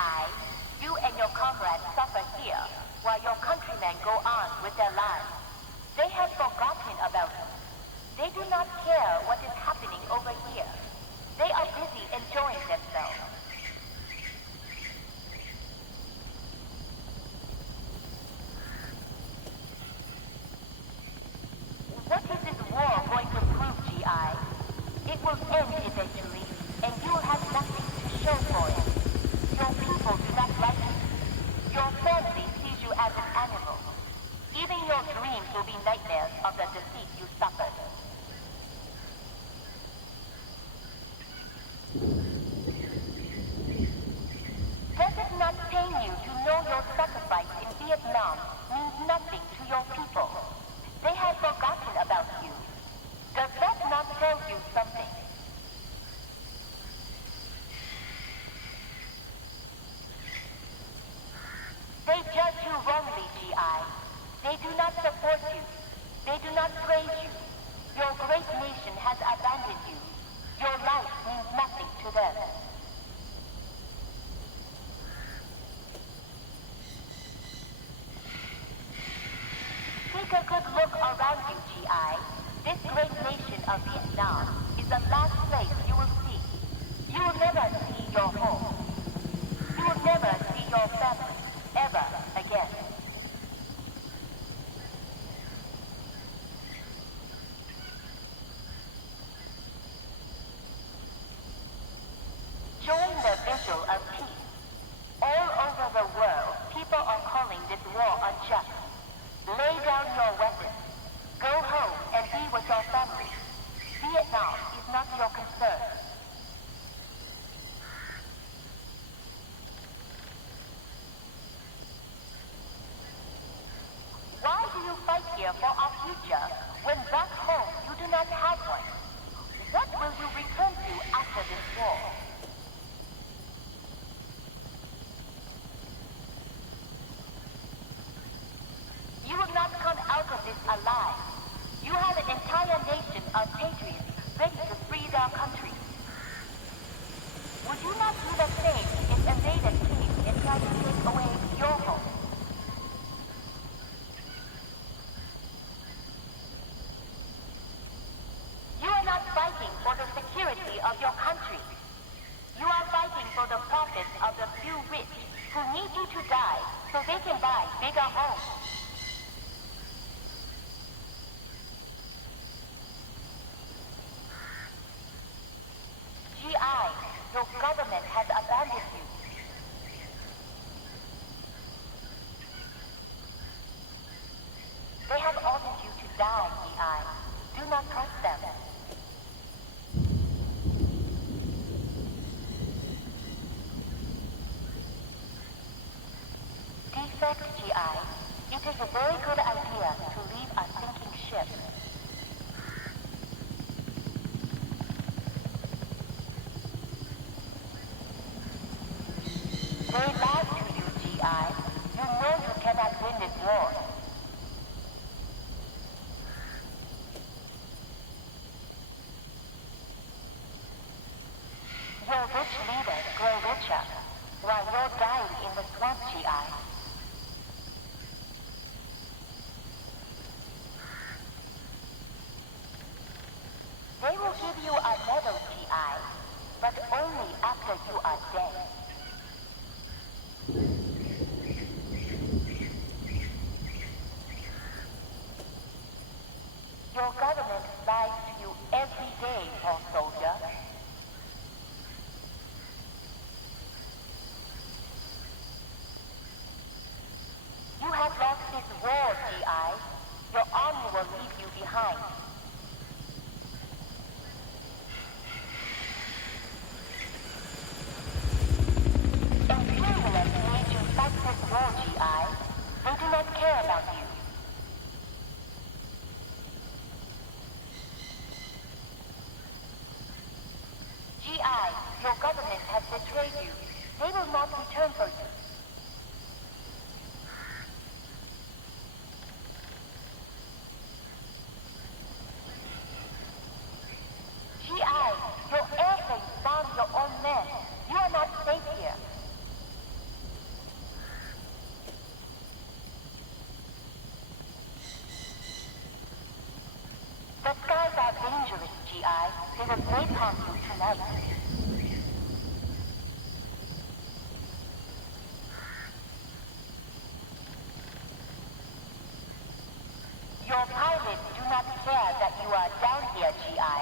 GI. You and your comrades suffer here, while your countrymen go on with their lives. They have forgotten about you. They do not care what is happening over here. They are busy enjoying themselves. What is this war going to prove, GI? It will end eventually, and you will have nothing to show for it. Your people do not like you. Your family sees you as an animal. Even your dreams will be nightmares of the defeat you suffered. Does it not pain you to know your sacrifice in Vietnam means nothing to your people? They have forgotten about you. Does that not tell you something? They judge you wrongly, GI. They do not support you. They do not praise you. Your great nation has abandoned you. Your life means nothing to them. Take a good look around you, GI. This great nation of Vietnam is the last place you will see. You will never see your home. You will never see your family, ever again. Join the vigil of peace. All over the world, people are calling this war unjust. Lay down your weapons. Go home and be with your family. Vietnam is not your concern. Why do you fight here for our future when back home you do not have one? What will you return to after this war? You will not come out of this alive. You have an entire nation of patriots ready to free their country. Would you not do the same if invaders came and tried to take away your home? You are not fighting for the security of your country. You are fighting for the profits of the few rich who need you to die so they can buy bigger homes. GI, your government has abandoned you. They have ordered you to die, GI. Do not trust them. Defect, GI. It is a very good idea to leave a sinking ship. They lied to you, GI. You know you cannot win this war. Your rich leaders grow richer, while you're dying in the swamp, GI. They will give you a medal, GI, but only after you are dead. Your government lies to you every day, poor soldier. You have lost this war, GI. Your army will leave you behind. Imperialists made you fight this war, GI. They do not care about you. GI, your government has betrayed you. They will not return for you. GI, your airplanes bomb your own men. You are not safe here. GI. They will napalm you tonight. Your pilots do not care that you are down here, GI.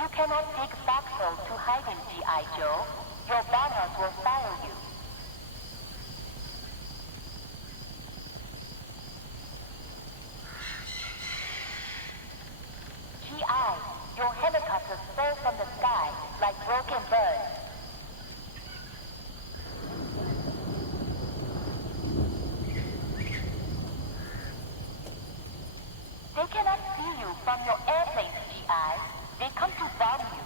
You cannot dig foxholes to hide in, GI Joe. Your banners will fire you. GI, your helicopters fall from the sky like broken birds. They cannot see you from your airplanes, GI. They come to bomb you.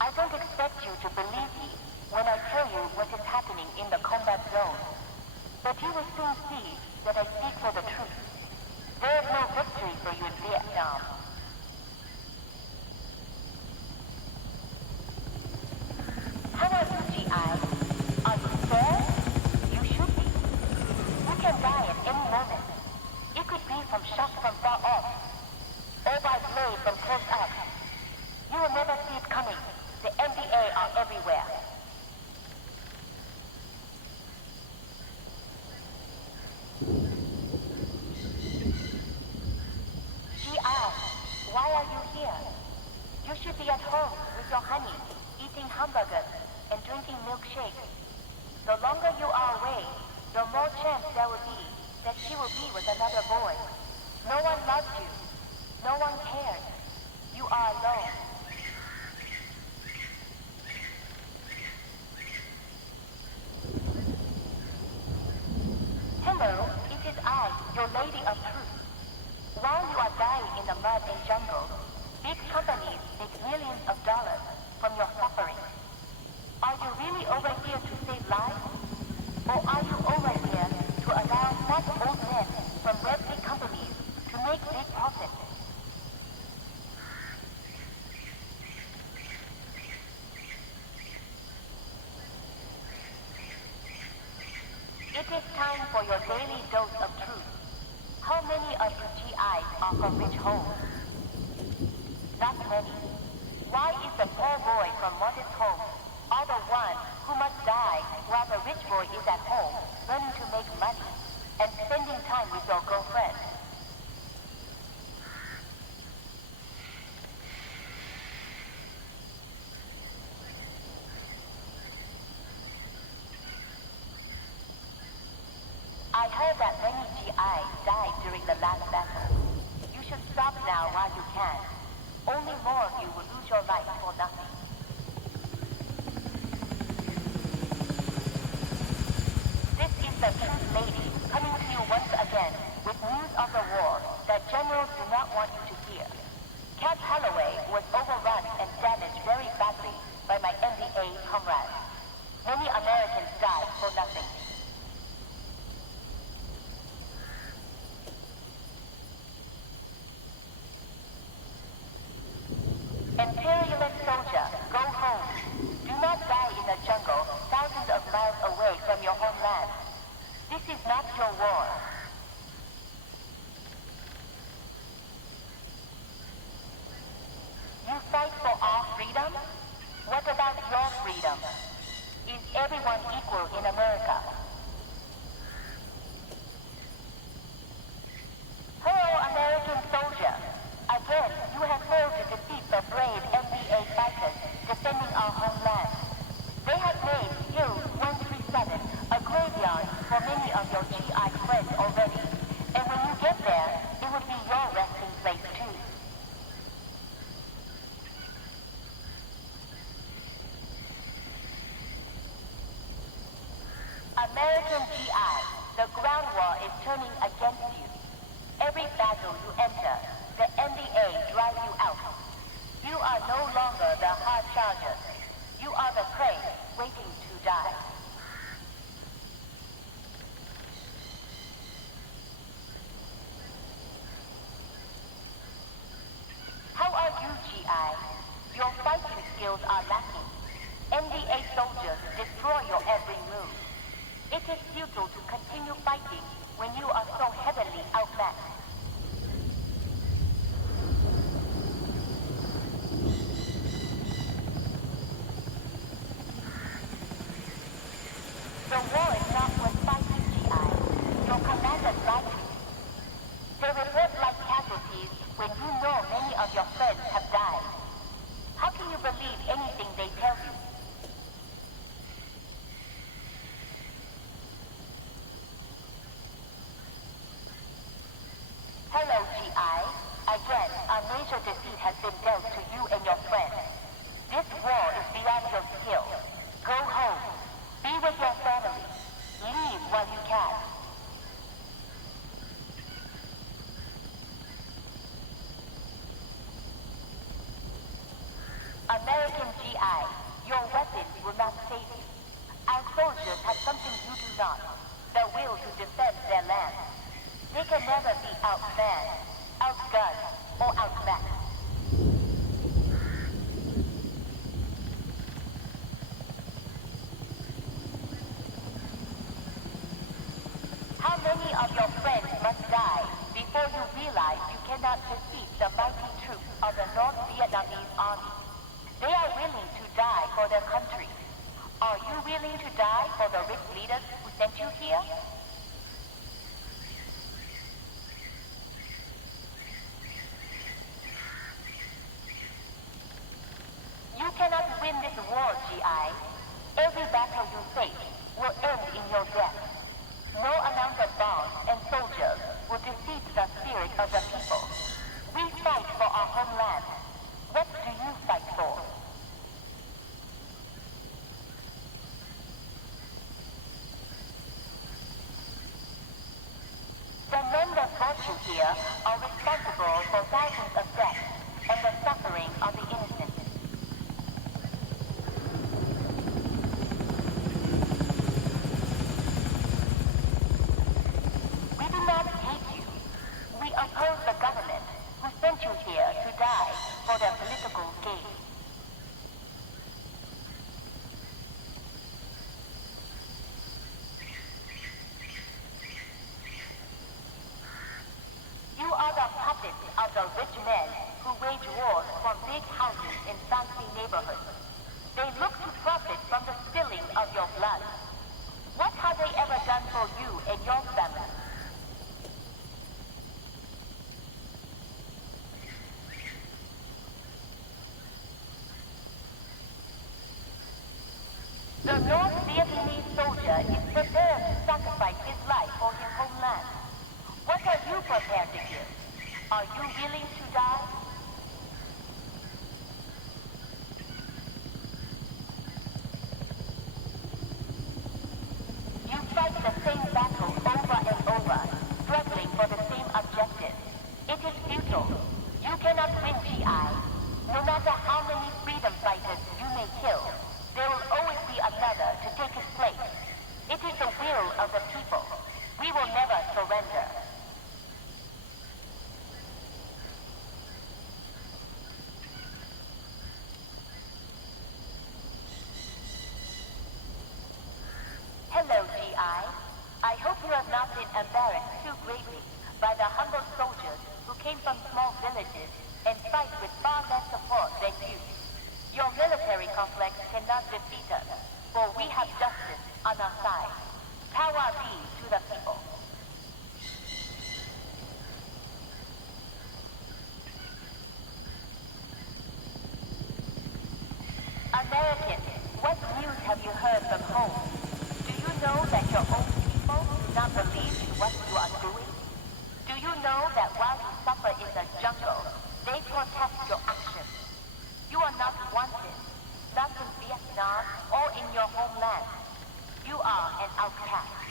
I don't expect you to believe me when I tell you what is happening in the combat zone. But you will soon see that I speak for the truth. There is no victory for you in Vietnam. How are you, GI? Are you scared? You should be. You can die at any moment. It could be from shots from far off, or by blade from close up. You will never see it coming. The NBA are everywhere. GI, why are you here? You should be at home with your honey, eating hamburgers and drinking milkshakes. The longer you are away, the more chance there will be that she will be with another boy. No one loves you. No one cares. You are alone. Hello, it is I, your lady of truth. While you are dying in the mud and jungle, big companies make millions of dollars from your suffering. Are you really over here to save lives? Or are you over here to allow fat old men from wealthy companies to make big profits? It is time for your daily dose of truth. How many of you GIs are from rich homes? Not many. Why is the poor boy from modest home are the one who must die while the rich boy is at home learning to make money and spending time with your girlfriend? I heard that many GIs died during the last battle. You should stop now while you can. Only more of you will lose your life for nothing. This is the Truth Lady coming to you once again with news of the war that generals do not want you to hear. Camp Holloway was overrun and damaged very badly by my NBA comrades. Many Americans died for nothing. Imperialist soldier, go home. Do not die in the jungle thousands of miles away from your homeland. This is not your war. You fight for our freedom? What about your freedom? Is everyone equal in America? Hello, American soldier. Again, you have failed to defeat the brave NBA fighters defending our homeland. They have made Hill 137 a graveyard for many of your GI friends already. And when you get there, it will be your resting place too. American GI, the ground war is turning against you. Every battle you enter, the NBA drive you out. You are no longer the hard chargers. You are the prey waiting to die. How are you, GI? Your fight to skills are lacking. NDA soldiers destroy your every move. It is futile to continue fighting when you are so heavily outmatched. The war is not worth fighting, GI. Your commander lied to you. They report like casualties when you know many of your friends have died. How can you believe anything they tell you? Hello, GI. Again, a major defeat has been dealt to you and your friends. This war is beyond your skill. Go home. Be with your family. Leave while you can. American GI, your weapons will not save you. Our soldiers have something you do not, the will to defend their land. They can never be outmanned, outgunned, or outmatched. How many of your friends must die before you realize you cannot defeat the mighty troops of the North Vietnamese army? They are willing to die for their country. Are you willing to die for the rich leaders who sent you here? You cannot win this war, GI. Every battle you face will end in your death. No amount of bombs and soldiers will defeat the spirit of the people. We fight for our homeland. What do you fight for? The men that brought you here are responsible for thousands of deaths and the suffering of the innocent. We do not hate you. We oppose the government who sent you here to die for their political gain. You are the puppets of the rich men who wage wars from big houses in fancy neighborhoods. They look to profit from the spilling of your blood. What have they ever done for you and your family? The North Vietnamese soldier is prepared to sacrifice his life for his homeland. What are you prepared to give? Are you willing to die? You fight the same battle over and over, struggling for the same objective. It is futile. You cannot win, GI. No matter how many freedom fighters you may kill, there will always be another to take his place. It is the will of the people. We will never surrender. Hello, GI. I hope you have not been embarrassed too greatly by the humble soldiers who came from small villages and fight with far less support than you. Your military complex cannot defeat us, for we have justice on our side. Power be to the people. American, what news have you heard from home? Do you know that your own people do not believe in what you are doing? Do you know that while you suffer in the jungle, they protest your actions? You are not wanted, not in Vietnam or in your homeland. You are an outcast.